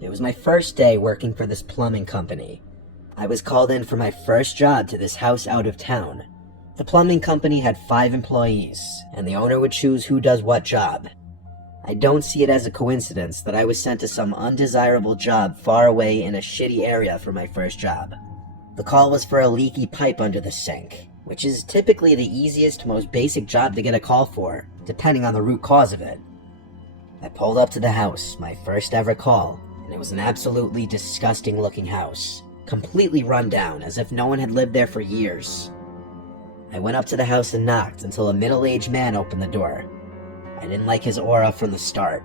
It was my first day working for this plumbing company. I was called in for my first job to this house out of town. The plumbing company had 5 employees, and the owner would choose who does what job. I don't see it as a coincidence that I was sent to some undesirable job far away in a shitty area for my first job. The call was for a leaky pipe under the sink, which is typically the easiest, most basic job to get a call for, depending on the root cause of it. I pulled up to the house, my first ever call, and it was an absolutely disgusting looking house, completely run down as if no one had lived there for years. I went up to the house and knocked until a middle-aged man opened the door. I didn't like his aura from the start.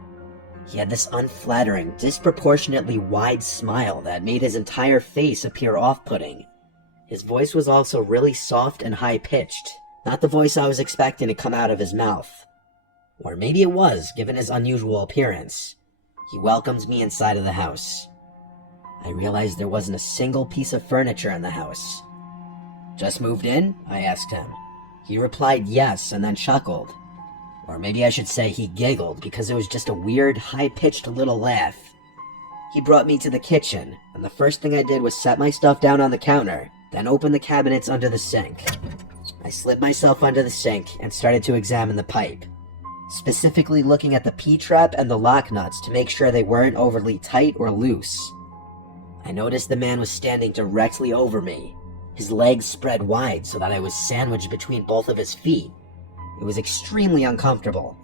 He had this unflattering, disproportionately wide smile that made his entire face appear off-putting. His voice was also really soft and high-pitched, not the voice I was expecting to come out of his mouth. Or maybe it was, given his unusual appearance. He welcomed me inside of the house. I realized there wasn't a single piece of furniture in the house. "Just moved in?" I asked him. He replied yes, and then chuckled. Or maybe I should say he giggled, because it was just a weird, high-pitched little laugh. He brought me to the kitchen, and the first thing I did was set my stuff down on the counter, then open the cabinets under the sink. I slid myself under the sink and started to examine the pipe, specifically looking at the P-trap and the lock nuts to make sure they weren't overly tight or loose. I noticed the man was standing directly over me, his legs spread wide so that I was sandwiched between both of his feet. It was extremely uncomfortable.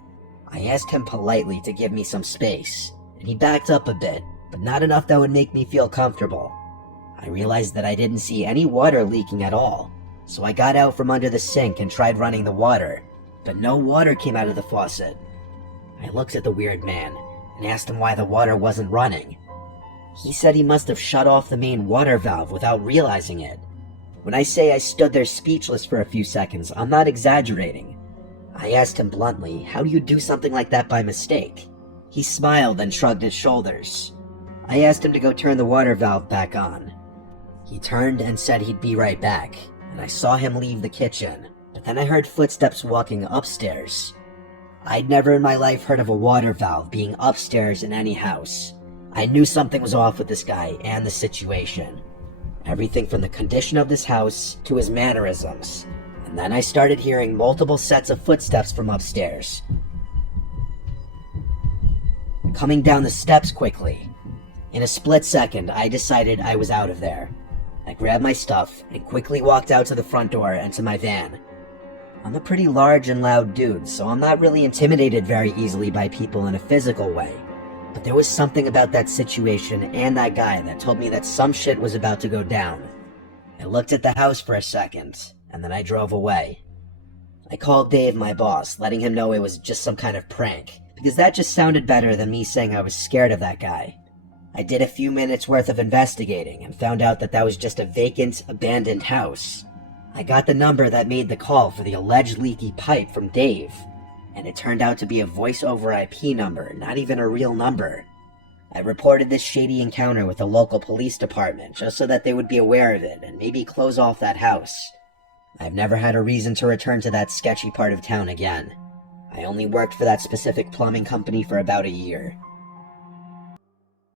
I asked him politely to give me some space, and he backed up a bit, but not enough that would make me feel comfortable. I realized that I didn't see any water leaking at all, so I got out from under the sink and tried running the water, but no water came out of the faucet. I looked at the weird man and asked him why the water wasn't running. He said he must have shut off the main water valve without realizing it. When I say I stood there speechless for a few seconds, I'm not exaggerating. I asked him bluntly, "How do you do something like that by mistake?" He smiled and shrugged his shoulders. I asked him to go turn the water valve back on. He turned and said he'd be right back, and I saw him leave the kitchen, but then I heard footsteps walking upstairs. I'd never in my life heard of a water valve being upstairs in any house. I knew something was off with this guy and the situation. Everything from the condition of this house to his mannerisms. And then I started hearing multiple sets of footsteps from upstairs, coming down the steps quickly. In a split second, I decided I was out of there. I grabbed my stuff and quickly walked out to the front door and to my van. I'm a pretty large and loud dude, so I'm not really intimidated very easily by people in a physical way. But there was something about that situation and that guy that told me that some shit was about to go down. I looked at the house for a second, and then I drove away. I called Dave, my boss, letting him know it was just some kind of prank, because that just sounded better than me saying I was scared of that guy. I did a few minutes worth of investigating and found out that was just a vacant, abandoned house. I got the number that made the call for the alleged leaky pipe from Dave, and it turned out to be a voice-over IP number, not even a real number. I reported this shady encounter with the local police department just so that they would be aware of it and maybe close off that house. I've never had a reason to return to that sketchy part of town again. I only worked for that specific plumbing company for about a year.